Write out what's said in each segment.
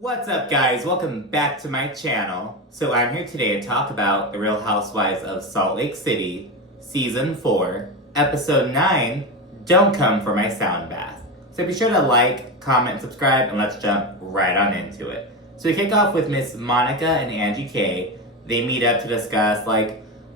What's up, guys? Welcome back to my channel. So I'm here today to talk about The Real Housewives of Salt Lake City, Season 4, Episode 9, Don't Come for My Sound Bath. So be sure to like, comment, and subscribe, and let's jump right on into it. So we kick off with Miss Monica and Angie K. They meet up to discuss,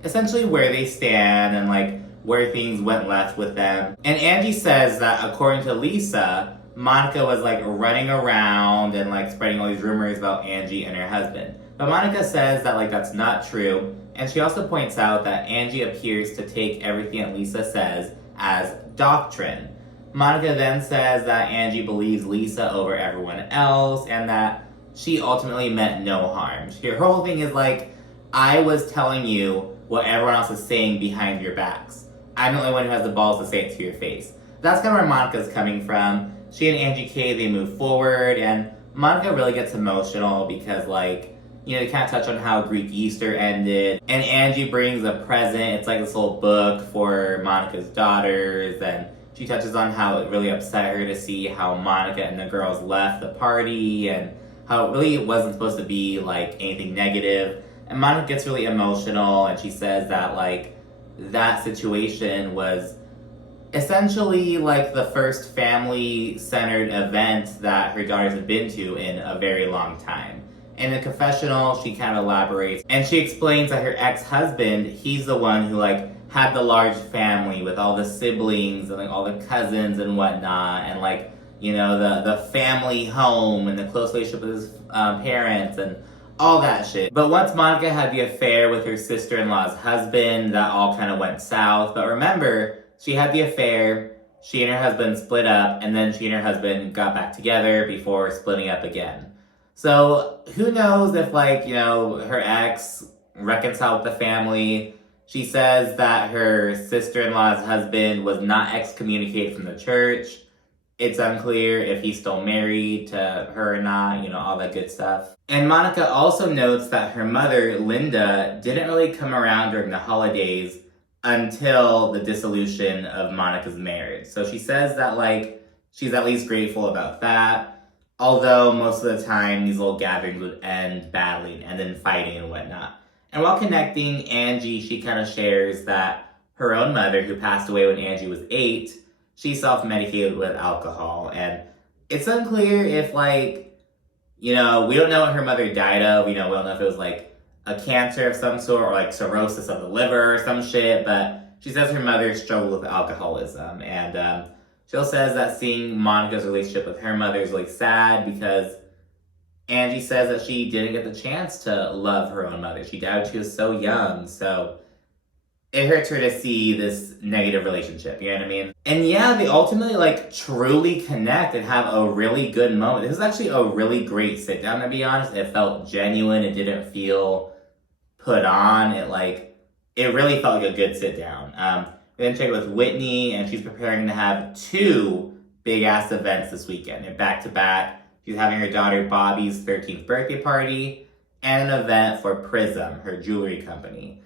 essentially where they stand and, where things went left with them. And Angie says that according to Lisa, Monica was running around and spreading all these rumors about Angie and her husband. But Monica says that that's not true. And she also points out that Angie appears to take everything that Lisa says as doctrine. Monica then says that Angie believes Lisa over everyone else and that she ultimately meant no harm. Her whole thing is I was telling you what everyone else is saying behind your backs. I'm the only one who has the balls to say it to your face. That's kind of where Monica's coming from. She and Angie K, they move forward, and Monica really gets emotional because, they kind of touch on how Greek Easter ended. And Angie brings a present. It's this little book for Monica's daughters, and she touches on how it really upset her to see how Monica and the girls left the party, and how it really wasn't supposed to be, anything negative. And Monica gets really emotional, and she says that, that situation was essentially the first family-centered event that her daughters have been to in a very long time. In the confessional, she kind of elaborates, and she explains that her ex-husband, he's the one who had the large family with all the siblings and all the cousins and whatnot, and the family home and the close relationship with his parents and all that shit. But once Monica had the affair with her sister-in-law's husband, that all kind of went south. But remember, she had the affair, she and her husband split up, and then she and her husband got back together before splitting up again. So who knows if her ex reconciled with the family. She says that her sister-in-law's husband was not excommunicated from the church. It's unclear if he's still married to her or not, all that good stuff. And Monica also notes that her mother, Linda, didn't really come around during the holidays until the dissolution of Monica's marriage. So she says that, she's at least grateful about that, although most of the time these little gatherings would end badly and then fighting and whatnot. And while connecting, Angie, she kind of shares that her own mother, who passed away when Angie was 8, she self-medicated with alcohol. And it's unclear if, we don't know what her mother died of. We don't know if it was, a cancer of some sort or cirrhosis of the liver or some shit, but she says her mother struggled with alcoholism, and she also says that seeing Monica's relationship with her mother is really sad because Angie says that she didn't get the chance to love her own mother. She died when she was so young, so it hurts her to see this negative relationship, you know what I mean? And yeah, they ultimately truly connect and have a really good moment. This is actually a really great sit down, to be honest. It felt genuine. It didn't feel put on. It really felt like a good sit down. We then check with Whitney, and she's preparing to have 2 big ass events this weekend. They're back to back. She's having her daughter Bobby's 13th birthday party and an event for Prism, her jewelry company.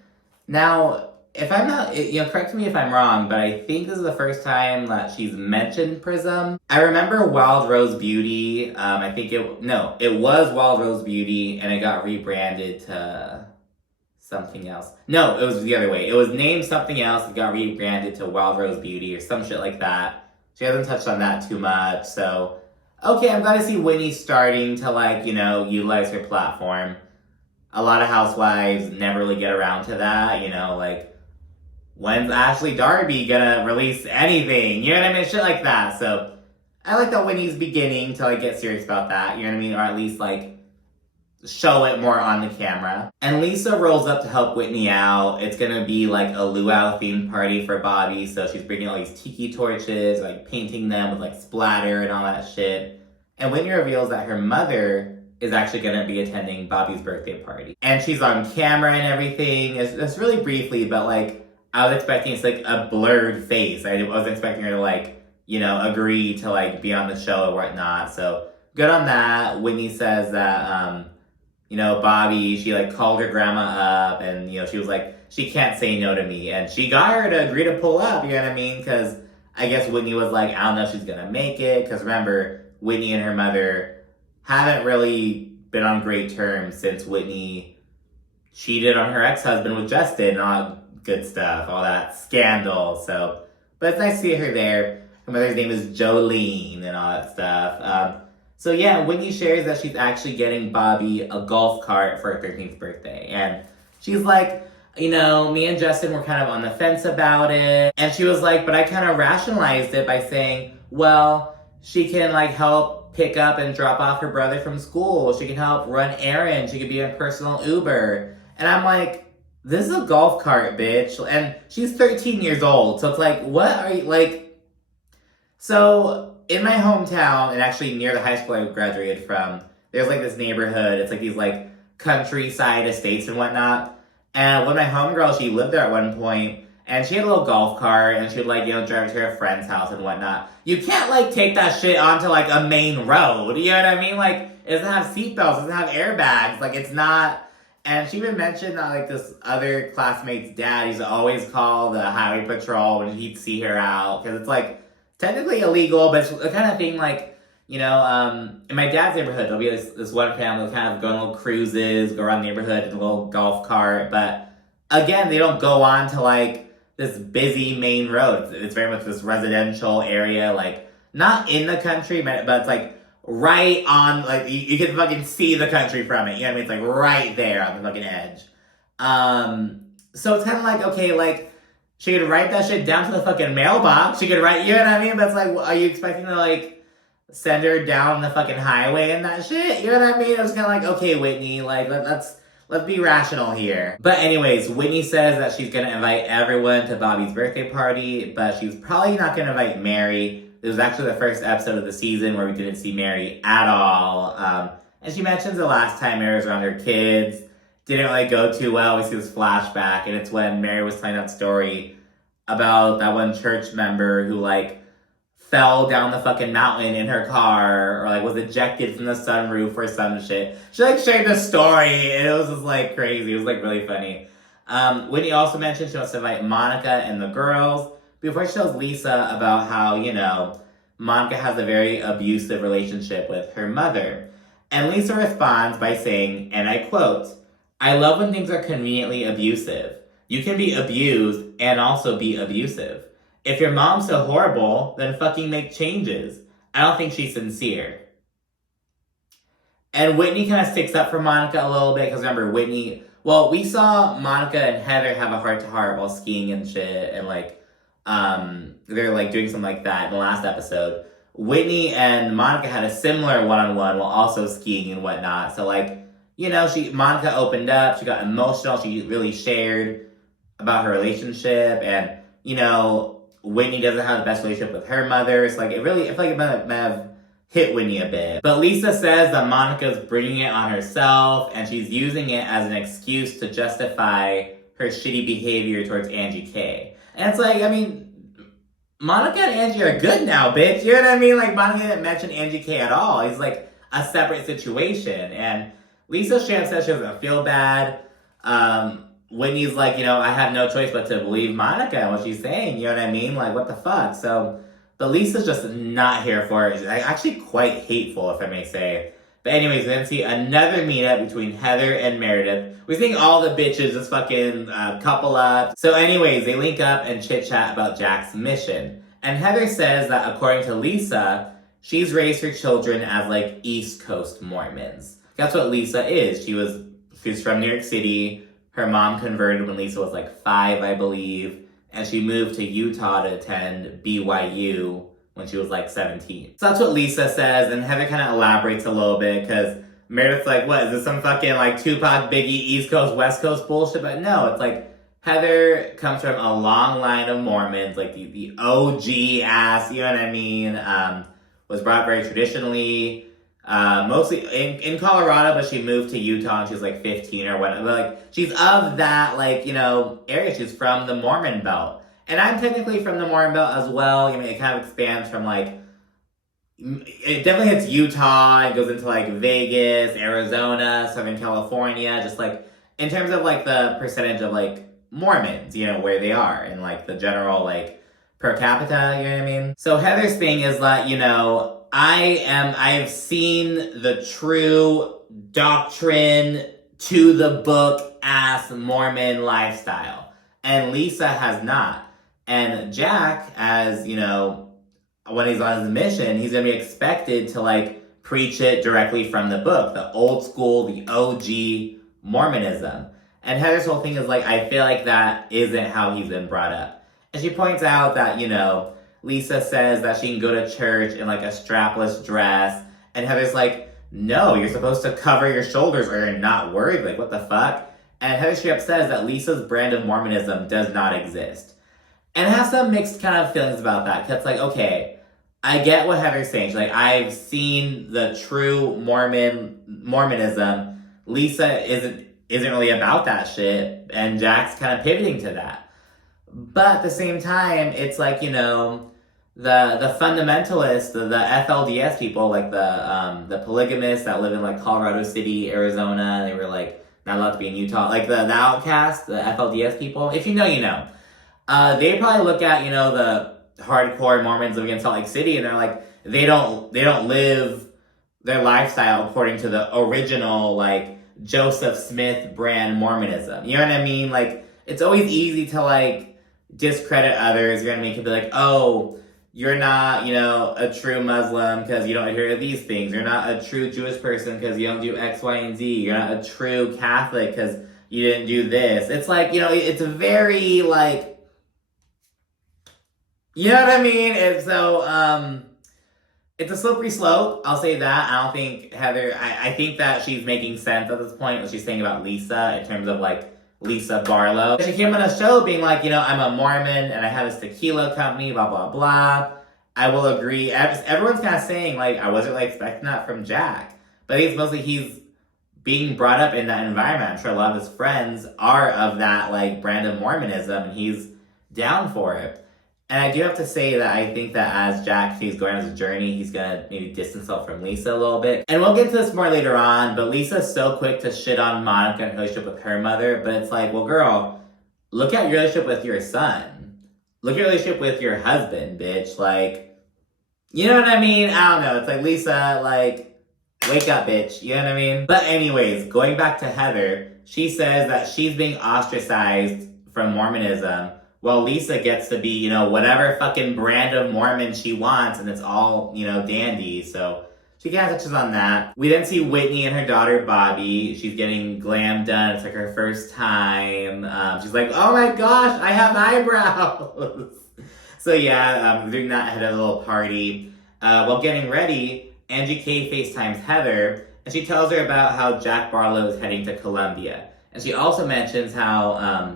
Now, if I'm not, correct me if I'm wrong, but I think this is the first time that she's mentioned Prism. I remember Wild Rose Beauty. It was Wild Rose Beauty, and it got rebranded to something else. No, it was the other way. It was named something else. It got rebranded to Wild Rose Beauty or some shit like that. She hasn't touched on that too much. So, okay, I'm glad to see Whitney starting to utilize her platform. A lot of housewives never really get around to that, when's Ashley Darby gonna release anything? You know what I mean? Shit like that. So I like that Whitney's beginning to get serious about that, you know what I mean? Or at least show it more on the camera. And Lisa rolls up to help Whitney out. It's gonna be a luau themed party for Bobby. So she's bringing all these tiki torches, painting them with splatter and all that shit. And Whitney reveals that her mother is actually gonna be attending Bobby's birthday party. And she's on camera and everything. It's really briefly, but I was expecting it's a blurred face. I wasn't expecting her to agree to be on the show or whatnot. So good on that. Whitney says that Bobby, she called her grandma up and she was she can't say no to me, and she got her to agree to pull up, you know what I mean? Because I guess Whitney was I don't know if she's gonna make it, because remember, Whitney and her mother haven't really been on great terms since Whitney cheated on her ex-husband with Justin and all that good stuff, all that scandal. So, but it's nice to see her there. Her mother's name is Jolene and all that stuff. So yeah, Whitney shares that she's actually getting Bobby a golf cart for her 13th birthday. And she's like, you know, me and Justin were kind of on the fence about it. And she was like, but I kind of rationalized it by saying, well, she can like help pick up and drop off her brother from school. She can help run errands. She could be a personal Uber. And I'm like, this is a golf cart, bitch. And she's 13 years old. So it's like, what are you, like... So, in my hometown, and actually near the high school I graduated from, there's like this neighborhood. It's like these like countryside estates and whatnot. And one of my homegirls, she lived there at one point, and she had a little golf cart, and she would like, you know, drive it to her friend's house and whatnot. You can't like take that shit onto like a main road. You know what I mean? Like, it doesn't have seatbelts, it doesn't have airbags. Like, it's not... And she even mentioned that, like, this other classmate's dad used to always call the highway patrol when he'd see her out. Because it's, like, technically illegal, but it's the kind of thing, like, you know, in my dad's neighborhood, there'll be this one family that kind of go on little cruises, go around the neighborhood in a little golf cart. But, again, they don't go on to, like, this busy main road. It's very much this residential area, like, not in the country, but it's, like, right on, like, you can fucking see the country from it, you know what I mean? It's, like, right there on the fucking edge. So it's kind of like, okay, like, she could write that shit down to the fucking mailbox. She could write, you know what I mean? But it's like, are you expecting to, like, send her down the fucking highway and that shit? You know what I mean? It was kind of like, okay, Whitney, like, let's be rational here. But anyways, Whitney says that she's gonna invite everyone to Bobby's birthday party, but she's probably not gonna invite Mary. This was actually the first episode of the season where we didn't see Mary at all. And she mentions the last time Mary was around her kids. Didn't really go too well. We see this flashback, and it's when Mary was telling that story about that one church member who, like, fell down the fucking mountain in her car, or, like, was ejected from the sunroof or some shit. She, like, shared the story, and it was just, like, crazy. It was, like, really funny. Whitney also mentioned she wants to invite Monica and the girls, before she tells Lisa about how, you know, Monica has a very abusive relationship with her mother. And Lisa responds by saying, and I quote, "I love when things are conveniently abusive. You can be abused and also be abusive. If your mom's so horrible, then fucking make changes. I don't think she's sincere." And Whitney kind of sticks up for Monica a little bit, because remember, Whitney... Well, we saw Monica and Heather have a heart-to-heart while skiing and shit, and, like, they're, like, doing something like that in the last episode. Whitney and Monica had a similar one-on-one while also skiing and whatnot. So, like, you know, Monica opened up, she got emotional, she really shared about her relationship, and, you know, Whitney doesn't have the best relationship with her mother. So, like, I feel like it might have hit Whitney a bit. But Lisa says that Monica's bringing it on herself, and she's using it as an excuse to justify her shitty behavior towards Angie K. And it's like, I mean, Monica and Angie are good now, bitch. You know what I mean? Like, Monica didn't mention Angie K at all. It's like a separate situation. And Lisa Sham says she doesn't feel bad. Whitney's like, you know, I have no choice but to believe Monica and what she's saying. You know what I mean? Like, what the fuck? So, but Lisa's just not here for it. She's actually quite hateful, if I may say. But anyways, we then see another meetup between Heather and Meredith. We're seeing all the bitches just fucking couple up. So anyways, they link up and chit-chat about Jack's mission. And Heather says that according to Lisa, she's raised her children as, like, East Coast Mormons. That's what Lisa is. She's from New York City. Her mom converted when Lisa was, like, 5, I believe. And she moved to Utah to attend BYU when she was, like, 17. So that's what Lisa says, and Heather kind of elaborates a little bit, because Meredith's like, what, is this some fucking, like, Tupac, Biggie, East Coast, West Coast bullshit? But no, it's like, Heather comes from a long line of Mormons, like, the OG ass, you know what I mean? Was brought up very traditionally, mostly in Colorado, but she moved to Utah when she was, like, 15 or whatever. Like, she's of that, like, you know, area. She's from the Mormon Belt. And I'm technically from the Mormon Belt as well. I mean, it kind of expands from, like, it definitely hits Utah. It goes into, like, Vegas, Arizona, Southern California. Just, like, in terms of, like, the percentage of, like, Mormons, you know, where they are. And, like, the general, like, per capita, you know what I mean? So Heather's thing is that, you know, I have seen the true doctrine to the book ass Mormon lifestyle. And Lisa has not. And Jack, as you know, when he's on his mission, he's gonna be expected to like preach it directly from the book, the old school, the OG Mormonism. And Heather's whole thing is like, I feel like that isn't how he's been brought up. And she points out that, you know, Lisa says that she can go to church in like a strapless dress. And Heather's like, no, you're supposed to cover your shoulders or you're not worried. Like, what the fuck? And Heather straight up says that Lisa's brand of Mormonism does not exist. And it has some mixed kind of feelings about that. Because it's like, okay, I get what Heather's saying. She's like, I've seen the true Mormonism. Lisa isn't really about that shit. And Jack's kind of pivoting to that. But at the same time, it's like, you know, the fundamentalists, the FLDS people, like the polygamists that live in like Colorado City, Arizona, they were like not allowed to be in Utah, like the outcasts, the FLDS people. If you know, you know. They probably look at, you know, the hardcore Mormons living in Salt Lake City, and they're like, they don't live their lifestyle according to the original like Joseph Smith brand Mormonism. You know what I mean? Like, it's always easy to like discredit others. You're gonna make it be like, oh, you're not, you know, a true Muslim because you don't adhere to these things. You're not a true Jewish person because you don't do X, Y, and Z. You're not a true Catholic because you didn't do this. It's like, you know, it's very like, you know what I mean? And so, it's a slippery slope. I'll say that. I don't think Heather, I think that she's making sense at this point, what she's saying about Lisa in terms of like Lisa Barlow. She came on a show being like, you know, I'm a Mormon and I have this tequila company, blah, blah, blah. I will agree. Everyone's kind of saying like, I wasn't really expecting that from Jack. But I think it's mostly he's being brought up in that environment. I'm sure a lot of his friends are of that like brand of Mormonism and he's down for it. And I do have to say that I think that as Jack, he's going on his journey, he's going to maybe distance himself from Lisa a little bit. And we'll get to this more later on, but Lisa's so quick to shit on Monica and her relationship with her mother. But it's like, well, girl, look at your relationship with your son. Look at your relationship with your husband, bitch. Like, you know what I mean? I don't know. It's like, Lisa, like, wake up, bitch. You know what I mean? But anyways, going back to Heather, she says that she's being ostracized from Mormonism. Well, Lisa gets to be, you know, whatever fucking brand of Mormon she wants, and it's all, you know, dandy. So she kind of touches on that. We then see Whitney and her daughter, Bobby. She's getting glam done. It's like her first time. She's like, oh my gosh, I have eyebrows. So yeah, doing that ahead of a little party. While getting ready, Angie K FaceTimes Heather, and she tells her about how Jack Barlow is heading to Columbia. And she also mentions how,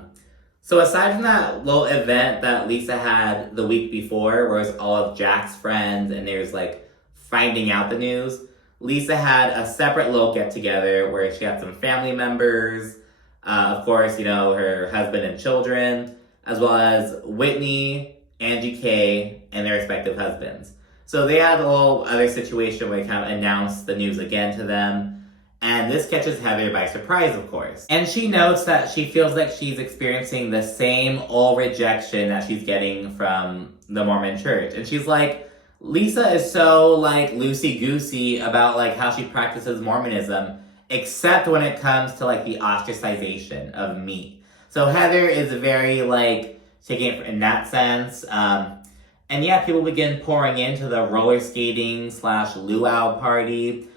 so aside from that little event that Lisa had the week before, where it was all of Jack's friends and there's like finding out the news, Lisa had a separate little get-together where she had some family members, of course, you know, her husband and children, as well as Whitney, Angie K, and their respective husbands. So they had a little other situation where they kind of announced the news again to them. And this catches Heather by surprise, of course. And she notes that she feels like she's experiencing the same old rejection that she's getting from the Mormon church. And she's like, Lisa is so like loosey-goosey about like how she practices Mormonism, except when it comes to like the ostracization of me. So Heather is very like taking it in that sense. And yeah, people begin pouring into the roller skating / luau party.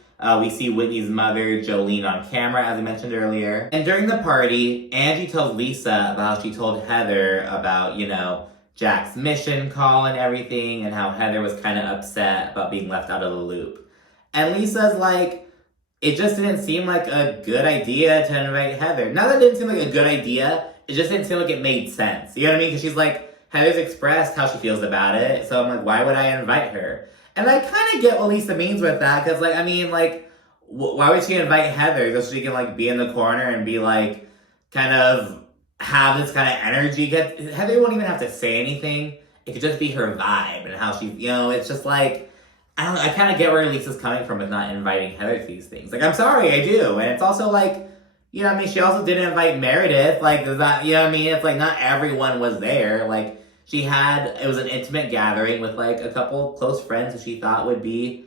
We see Whitney's mother, Jolene, on camera, as I mentioned earlier. And during the party, Angie tells Lisa about how she told Heather about, you know, Jack's mission call and everything, and how Heather was kind of upset about being left out of the loop. And Lisa's like, it just didn't seem like a good idea to invite Heather. Not that it didn't seem like a good idea, it just didn't seem like it made sense. You know what I mean? Because she's like, Heather's expressed how she feels about it, so I'm like, why would I invite her? And I kind of get what Lisa means with that, because, like, I mean, like, why would she invite Heather just so she can, like, be in the corner and be, like, kind of have this kind of energy? Because Heather won't even have to say anything. It could just be her vibe and how she, you know, it's just, like, I don't know, I kind of get where Lisa's coming from with not inviting Heather to these things. Like, I'm sorry, I do. And it's also, like, you know what I mean? She also didn't invite Meredith. Like, does that, you know what I mean? It's, like, not everyone was there. Like, it was an intimate gathering with, like, a couple close friends who she thought would be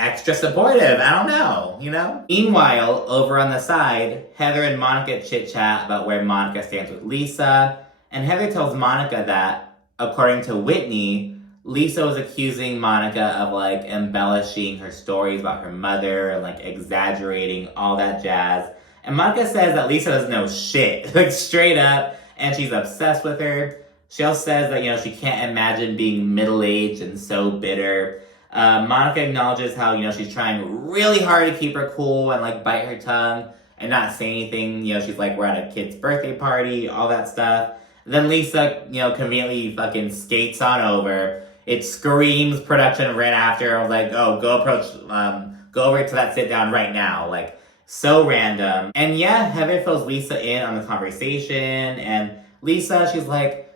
extra supportive. I don't know, you know? Meanwhile, over on the side, Heather and Monica chit-chat about where Monica stands with Lisa, and Heather tells Monica that, according to Whitney, Lisa was accusing Monica of, like, embellishing her stories about her mother, and, like, exaggerating all that jazz. And Monica says that Lisa doesn't know shit, like, straight up, and she's obsessed with her. She also says that, you know, she can't imagine being middle-aged and so bitter. Monica acknowledges how, you know, she's trying really hard to keep her cool and, like, bite her tongue and not say anything. You know, she's like, we're at a kid's birthday party, all that stuff. Then Lisa, you know, conveniently fucking skates on over. It screams production right after. I was like, oh, go over to that sit down right now. Like, so random. And yeah, Heather fills Lisa in on the conversation. And Lisa, she's like,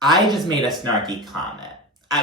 I just made a snarky comment.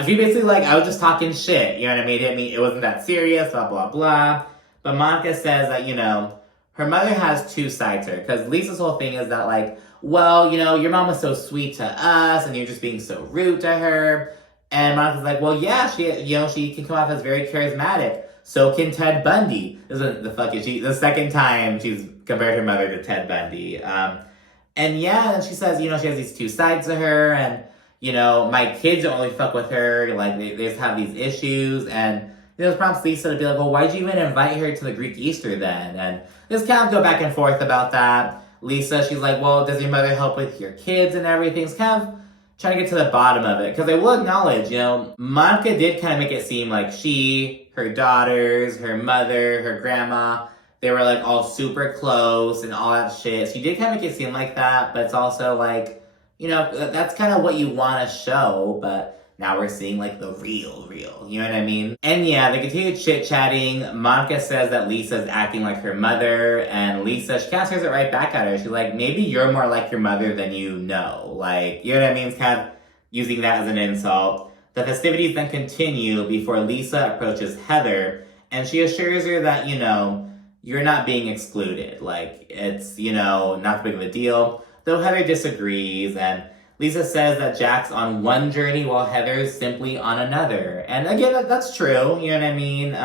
She basically like, I was just talking shit, you know what I mean? It wasn't that serious, blah, blah, blah. But Monica says that, you know, her mother has two sides to her. Because Lisa's whole thing is that like, well, you know, your mom was so sweet to us and you're just being so rude to her. And Monica's like, well, yeah, she can come off as very charismatic. So can Ted Bundy. The second time she's compared her mother to Ted Bundy. And yeah, and she says, you know, she has these two sides to her, and, you know, my kids don't really fuck with her, like, they just have these issues, and this prompts Lisa to be like, well, why'd you even invite her to the Greek Easter then? And just kind of go back and forth about that. Lisa, she's like, well, does your mother help with your kids and everything? It's kind of trying to get to the bottom of it, because I will acknowledge, you know, Monica did kind of make it seem like she, her daughters, her mother, her grandma, they were, like, all super close and all that shit. She did kind of make it seem like that, but it's also, like, you know, that's kind of what you want to show, but now we're seeing, like, the real, you know what I mean? And yeah, they continue chit-chatting. Monica says that Lisa's acting like her mother, and Lisa, she kind of throws it right back at her. She's like, maybe you're more like your mother than you know. Like, you know what I mean? It's kind of using that as an insult. The festivities then continue before Lisa approaches Heather, and she assures her that, you know, you're not being excluded. Like, it's, you know, not that big of a deal. Though Heather disagrees, and Lisa says that Jack's on one journey while Heather's simply on another. And again, that's true, you know what I mean?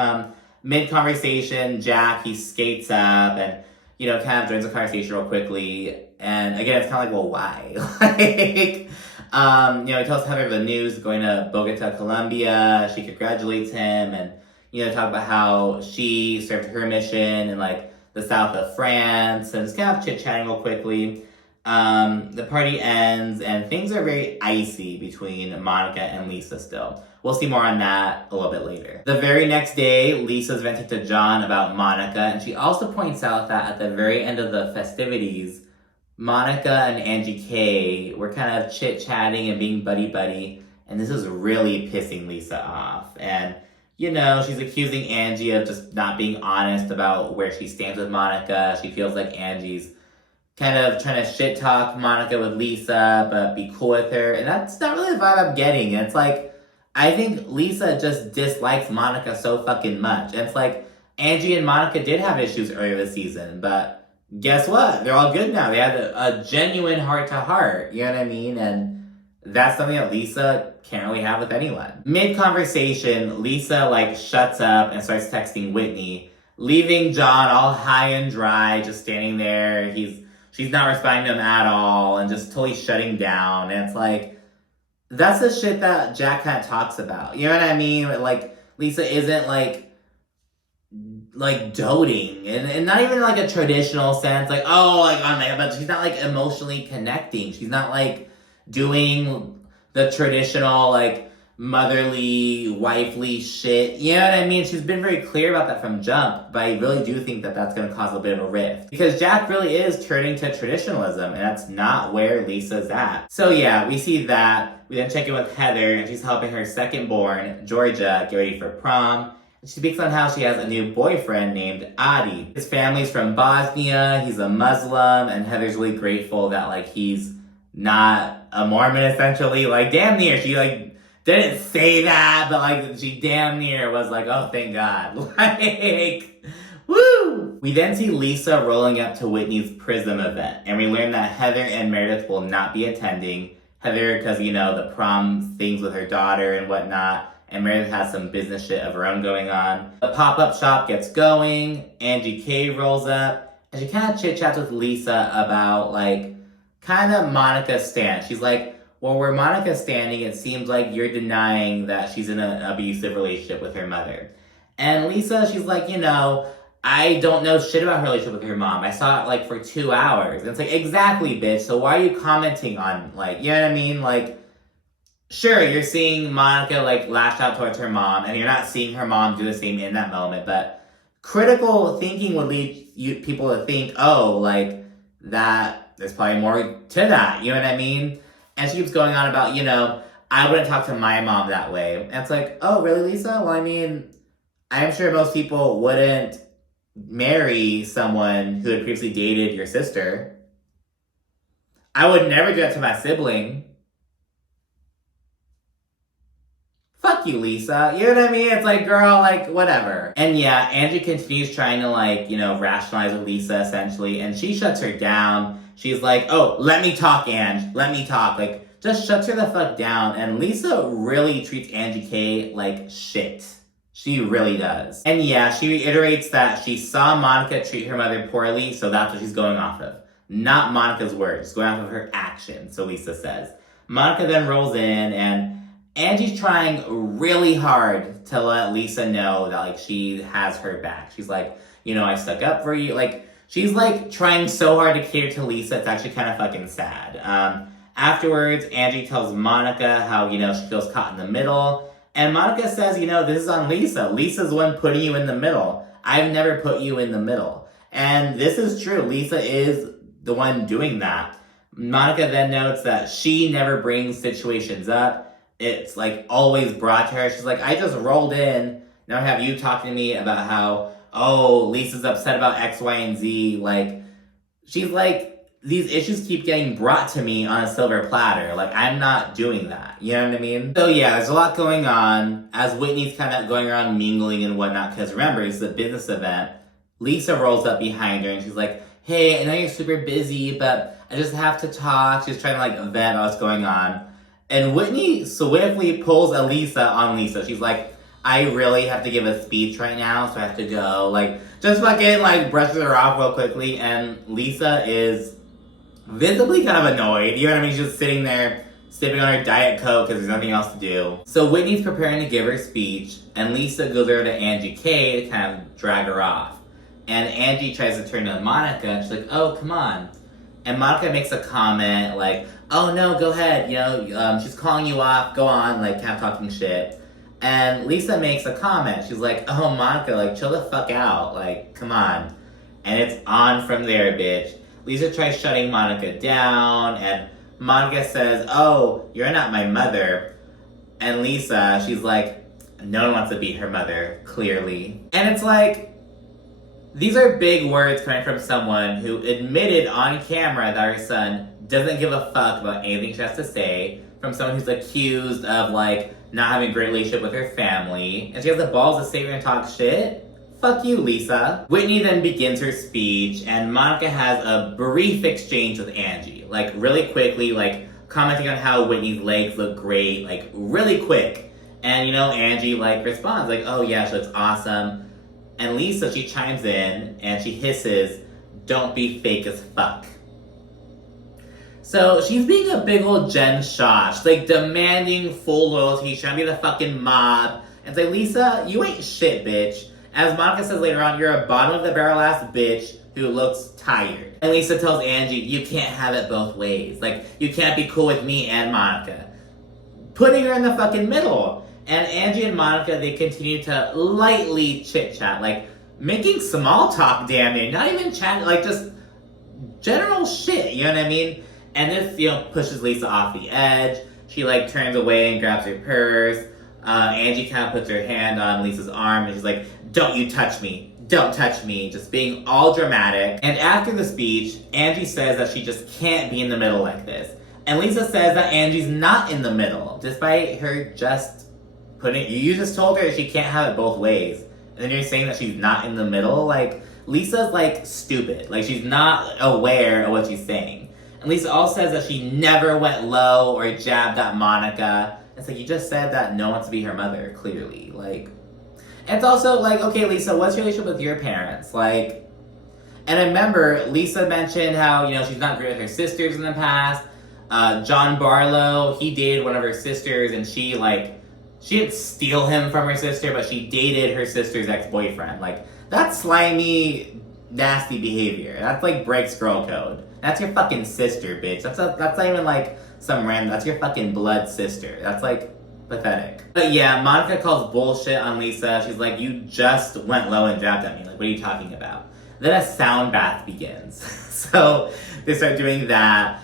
Mid-conversation, Jack, he skates up and, you know, kind of joins the conversation real quickly. And again, it's kind of like, well, why? Like, you know, he tells Heather the news, going to Bogota, Colombia. She congratulates him and, you know, talk about how she served her mission in, like, the south of France, and just kind of chit-chatting real quickly. The party ends, and things are very icy between Monica and Lisa still. We'll see more on that a little bit later. The very next day, Lisa's venting to John about Monica, and she also points out that at the very end of the festivities, Monica and Angie K were kind of chit-chatting and being buddy-buddy, and this is really pissing Lisa off. And you know, she's accusing Angie of just not being honest about where she stands with Monica. She feels like Angie's kind of trying to shit talk Monica with Lisa, but be cool with her. And that's not really the vibe I'm getting. And it's like, I think Lisa just dislikes Monica so fucking much. And it's like, Angie and Monica did have issues earlier this season, but guess what? They're all good now. They had a genuine heart-to-heart, you know what I mean? And that's something that Lisa can't really have with anyone. Mid-conversation, Lisa, like, shuts up and starts texting Whitney, leaving John all high and dry, just standing there. She's not responding to him at all and just totally shutting down. And it's like, that's the shit that Jack kind of talks about. You know what I mean? Like, Lisa isn't, like doting. And not even, like, a traditional sense. Like, oh, like, oh my God. But she's not, like, emotionally connecting. She's not, like, doing the traditional, like, motherly, wifely shit. You know what I mean? She's been very clear about that from jump, but I really do think that that's going to cause a bit of a rift. Because Jack really is turning to traditionalism, and that's not where Lisa's at. So yeah, we see that. We then check in with Heather, and she's helping her second born, Georgia, get ready for prom. And she speaks on how she has a new boyfriend named Adi. His family's from Bosnia, he's a Muslim, and Heather's really grateful that, like, he's not a Mormon, essentially. Like, damn near, she, like, didn't say that, but, like, she damn near was like, oh, thank God. Like, woo! We then see Lisa rolling up to Whitney's Prism event, and we learn that Heather and Meredith will not be attending. Heather, because, you know, the prom things with her daughter and whatnot, and Meredith has some business shit of her own going on. The pop-up shop gets going, Angie K rolls up, and she kind of chit-chats with Lisa about, like, kind of Monica's stance. She's like, well, where Monica's standing, it seems like you're denying that she's in an abusive relationship with her mother. And Lisa, she's like, you know, I don't know shit about her relationship with her mom. I saw it, like, for 2 hours. And it's like, exactly, bitch. So why are you commenting on, like, you know what I mean? Like, sure, you're seeing Monica, like, lash out towards her mom, and you're not seeing her mom do the same in that moment, but critical thinking would lead people to think, oh, like, that there's probably more to that, you know what I mean? And she keeps going on about, you know, I wouldn't talk to my mom that way. And it's like, oh, really, Lisa? Well, I mean, I'm sure most people wouldn't marry someone who had previously dated your sister. I would never do that to my sibling. Fuck you, Lisa. You know what I mean? It's like, girl, like, whatever. And yeah, Angie continues trying to, like, you know, rationalize with Lisa, essentially, and she shuts her down. She's like, oh, let me talk, Ange. Let me talk. Like, just shuts her the fuck down. And Lisa really treats Angie K like shit. She really does. And yeah, she reiterates that she saw Monica treat her mother poorly, so that's what she's going off of. Not Monica's words, going off of her actions, so Lisa says. Monica then rolls in, and Angie's trying really hard to let Lisa know that, like, she has her back. She's like, you know, I stuck up for you. Like, she's, like, trying so hard to cater to Lisa, it's actually kind of fucking sad. Afterwards, Angie tells Monica how, you know, she feels caught in the middle. And Monica says, you know, this is on Lisa. Lisa's the one putting you in the middle. I've never put you in the middle. And this is true. Lisa is the one doing that. Monica then notes that she never brings situations up. It's, like, always brought to her. She's like, I just rolled in. Now I have you talking to me about how, oh, Lisa's upset about X, Y, and Z. Like, she's like, these issues keep getting brought to me on a silver platter. Like, I'm not doing that. You know what I mean? So yeah, there's a lot going on as Whitney's kind of going around mingling and whatnot. Because remember, it's a business event. Lisa rolls up behind her and she's like, hey, I know you're super busy, but I just have to talk. She's trying to, like, vent what's going on. And Whitney swiftly pulls Elisa on Lisa. She's like, I really have to give a speech right now, so I have to go. Like, just fucking, like, brushes her off real quickly. And Lisa is visibly kind of annoyed. You know what I mean? She's just sitting there, sipping on her Diet Coke because there's nothing else to do. So Whitney's preparing to give her speech, and Lisa goes over to Angie K to kind of drag her off. And Angie tries to turn to Monica, and she's like, oh, come on. And Monica makes a comment like, oh, no, go ahead. You know, she's calling you off. Go on, like, kind of talking shit. And Lisa makes a comment. She's like, oh, Monica, like, chill the fuck out. Like, come on. And it's on from there, bitch. Lisa tries shutting Monica down, and Monica says, oh, you're not my mother. And Lisa, she's like, no one wants to be her mother, clearly. And it's like, these are big words coming from someone who admitted on camera that her son doesn't give a fuck about anything she has to say, from someone who's accused of, like, not having a great relationship with her family, and she has the balls to sit here and talk shit. Fuck you, Lisa. Whitney then begins her speech, and Monica has a brief exchange with Angie. Like, really quickly, like, commenting on how Whitney's legs look great, like, really quick. And, you know, Angie, like, responds, like, oh yeah, she looks awesome. And Lisa, she chimes in, and she hisses, don't be fake as fuck. So, she's being a big old Jen Shaw. She's, like, demanding full loyalty, she's trying to be the fucking mob. And it's like, Lisa, you ain't shit, bitch. As Monica says later on, you're a bottom-of-the-barrel ass bitch who looks tired. And Lisa tells Angie, you can't have it both ways. Like, you can't be cool with me and Monica. Putting her in the fucking middle. And Angie and Monica, they continue to lightly chit-chat. Like, making small talk, damn near. Not even chatting, like, just general shit, you know what I mean? And this, you know, pushes Lisa off the edge. She, like, turns away and grabs her purse. Angie kind of puts her hand on Lisa's arm, and she's like, don't you touch me. Don't touch me. Just being all dramatic. And after the speech, Angie says that she just can't be in the middle like this. And Lisa says that Angie's not in the middle, despite her just putting... You just told her that she can't have it both ways. And then you're saying that she's not in the middle? Like, Lisa's, like, stupid. Like, she's not aware of what she's saying. And Lisa also says that she never went low or jabbed at Monica. It's like, you just said that no one wants to be her mother, clearly. Like, it's also like, okay, Lisa, what's your relationship with your parents? Like, and I remember Lisa mentioned how, you know, she's not great with her sisters in the past. John Barlow, he dated one of her sisters, and she didn't steal him from her sister, but she dated her sister's ex-boyfriend. Like, that's slimy, nasty behavior. That's like breaks girl code. That's your fucking sister, bitch. That's not even like some random, that's your fucking blood sister. That's like pathetic. But yeah, Monica calls bullshit on Lisa. She's like, you just went low and jabbed at me. Like, what are you talking about? Then a sound bath begins. So they start doing that.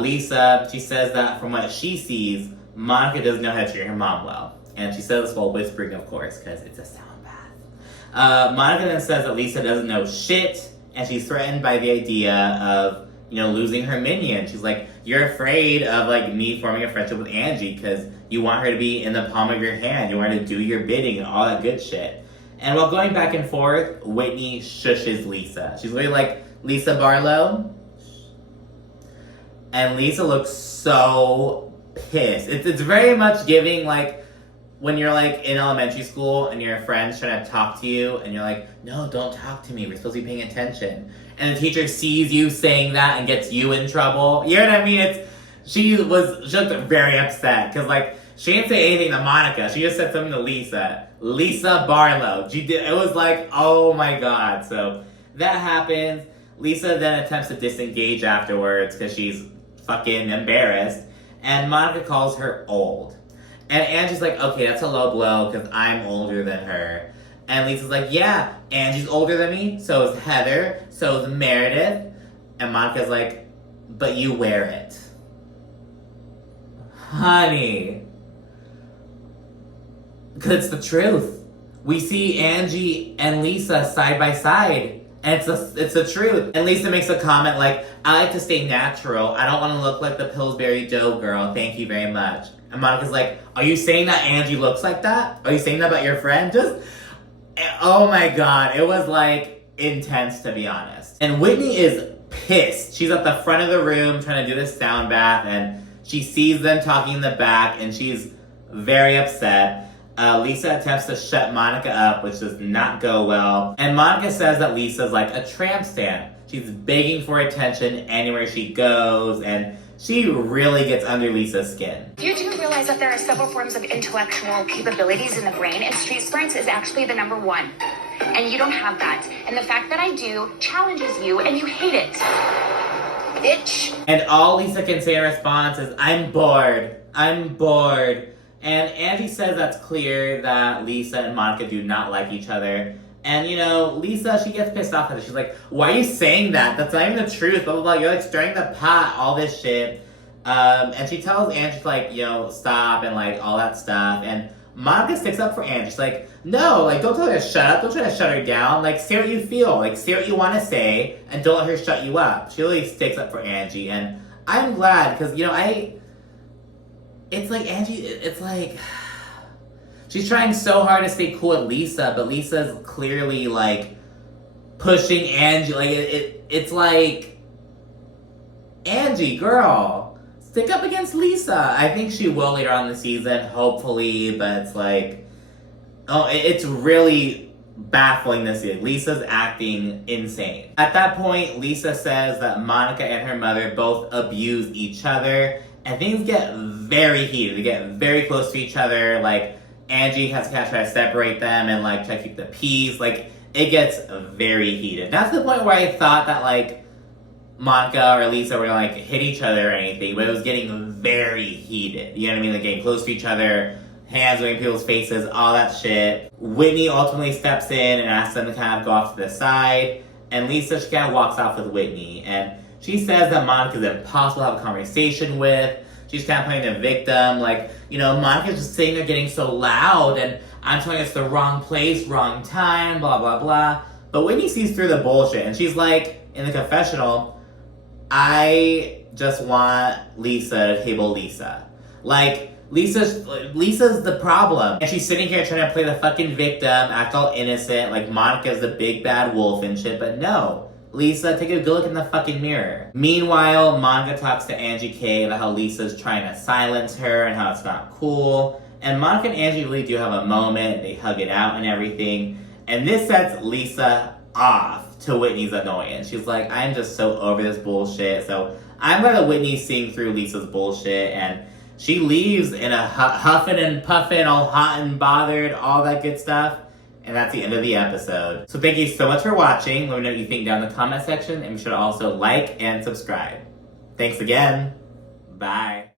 Lisa, she says that from what she sees, Monica doesn't know how to treat her mom well. And she says this while whispering, of course, because it's a sound bath. Monica then says that Lisa doesn't know shit, and she's threatened by the idea of, you know, losing her minion. She's like, you're afraid of, like, me forming a friendship with Angie because you want her to be in the palm of your hand. You want her to do your bidding and all that good shit. And while going back and forth, Whitney shushes Lisa. She's really like, Lisa Barlow? And Lisa looks so pissed. It's very much giving, like, when you're, like, in elementary school and your friend's trying to talk to you and you're like, no, don't talk to me. We're supposed to be paying attention. And the teacher sees you saying that and gets you in trouble. You know what I mean? She was just very upset because, like, she didn't say anything to Monica. She just said something to Lisa. Lisa Barlow. It was like, oh my God. So that happens. Lisa then attempts to disengage afterwards because she's fucking embarrassed. And Monica calls her old. And Angie's like, okay, that's a low blow because I'm older than her. And Lisa's like, yeah, Angie's older than me. So is Heather. So is Meredith. And Monica's like, but you wear it. Honey. Because it's the truth. We see Angie and Lisa side by side. And it's the truth. And Lisa makes a comment like, I like to stay natural. I don't want to look like the Pillsbury Dough girl. Thank you very much. And Monica's like, are you saying that Angie looks like that? Are you saying that about your friend? Oh my God. It was like intense, to be honest. And Whitney is pissed. She's at the front of the room trying to do this sound bath, and she sees them talking in the back, and she's very upset. Lisa attempts to shut Monica up, which does not go well. And Monica says that Lisa's like a tramp stamp. She's begging for attention anywhere she goes, and she really gets under Lisa's skin. You do realize that there are several forms of intellectual capabilities in the brain, and street smarts is actually the number one. And you don't have that. And the fact that I do challenges you, and you hate it. Bitch. And all Lisa can say in response is, I'm bored. I'm bored. And Angie says that's clear that Lisa and Monica do not like each other. And, you know, Lisa, she gets pissed off at it. She's like, why are you saying that? That's not even the truth, blah, blah, blah. You're, like, stirring the pot, all this shit. And she tells Angie, like, you know, stop and, like, all that stuff. And Monica sticks up for Angie. She's like, no, like, don't tell her to shut up. Don't try to shut her down. Like, say what you feel. Like, say what you want to say. And don't let her shut you up. She really sticks up for Angie. And I'm glad, because, you know, it's like Angie, it's like, she's trying so hard to stay cool with Lisa, but Lisa's clearly, like, pushing Angie. Like, it's like, Angie, girl, stick up against Lisa. I think she will later on in the season, hopefully, but it's like, oh, it's really baffling this year. Lisa's acting insane. At that point, Lisa says that Monica and her mother both abuse each other, and things get very heated. They get very close to each other. Like, Angie has to kind of try to separate them and, like, try to keep the peace. Like, it gets very heated. Not to the point where I thought that, like, Monica or Lisa were gonna, like, hit each other or anything, but it was getting very heated. You know what I mean? Like, getting close to each other, hands going in people's faces, all that shit. Whitney ultimately steps in and asks them to kind of go off to the side. And Lisa, she kind of walks off with Whitney. And she says that Monica's impossible to have a conversation with. She's kind of playing the victim. Like, you know, Monica's just sitting there getting so loud, and I'm telling you it's the wrong place, wrong time, blah, blah, blah. But Whitney sees through the bullshit, and she's like, in the confessional, I just want Lisa to table Lisa. Like, Lisa's the problem. And she's sitting here trying to play the fucking victim, act all innocent, like Monica's the big bad wolf and shit, but no. Lisa, take a good look in the fucking mirror. Meanwhile, Monica talks to Angie K about how Lisa's trying to silence her and how it's not cool. And Monica and Angie really do have a moment. They hug it out and everything. And this sets Lisa off to Whitney's annoyance. She's like, I'm just so over this bullshit. So I'm gonna let Whitney sing through Lisa's bullshit. And she leaves in a huffing and puffing, all hot and bothered, all that good stuff. And that's the end of the episode. So thank you so much for watching. Let me know what you think down in the comment section. And be sure to also like and subscribe. Thanks again. Bye.